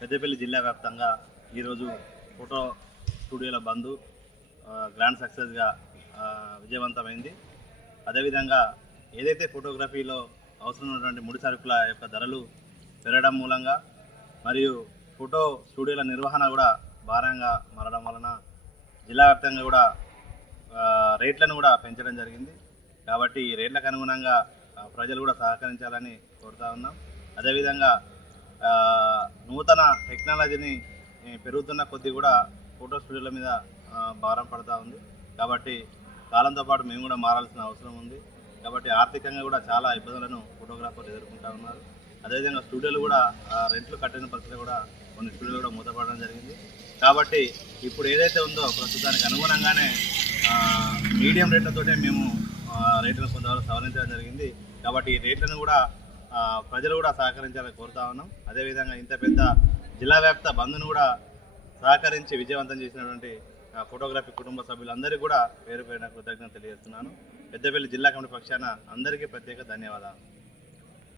పెద్దపల్లి జిల్లా వ్యాప్తంగా ఈరోజు ఫోటో స్టూడియోల బంద్ గ్రాండ్ సక్సెస్గా విజయవంతమైంది. అదేవిధంగా ఏదైతే ఫోటోగ్రఫీలో అవసరం ఉన్నటువంటి ముడి సరుకుల యొక్క ధరలు పెరగడం మూలంగా మరియు ఫోటో స్టూడియోల నిర్వహణ కూడా భారంగా మారడం వలన జిల్లా వ్యాప్తంగా కూడా రేట్లను కూడా పెంచడం జరిగింది. కాబట్టి ఈ రేట్లకు అనుగుణంగా ప్రజలు కూడా సహకరించాలని కోరుతా ఉన్నాం. అదేవిధంగా నూతన టెక్నాలజీని పెరుగుతున్న కొద్దీ కూడా ఫోటో స్టూడియోల మీద భారం పడుతూ ఉంది. కాబట్టి కాలంతో పాటు మేము కూడా మారాల్సిన అవసరం ఉంది. కాబట్టి ఆర్థికంగా కూడా చాలా ఇబ్బందులను ఫోటోగ్రాఫర్లు ఎదుర్కొంటూ ఉన్నారు. అదేవిధంగా స్టూడియోలు కూడా రెంట్లు కట్టిన పరిస్థితులు కూడా కొన్ని స్టూడియోలు కూడా మూతపడడం జరిగింది. కాబట్టి ఇప్పుడు ఏదైతే ఉందో ప్రస్తుతానికి అనుగుణంగానే మీడియం రేట్లతోనే మేము రేట్లను కొంతవరకు సవరించడం జరిగింది. కాబట్టి ఈ రేట్లను కూడా ప్రజలు కూడా సహకరించాలని కోరుతా ఉన్నాం. అదేవిధంగా ఇంత పెద్ద జిల్లా వ్యాప్త బంద్ను కూడా సహకరించి విజయవంతం చేసినటువంటి ఫోటోగ్రఫీ కుటుంబ సభ్యులందరికీ కూడా పేరు పేరున కృతజ్ఞతలు తెలియజేస్తున్నాను. పెద్దపల్లి జిల్లా కమిటీ పక్షాన అందరికీ ప్రత్యేక ధన్యవాదాలు.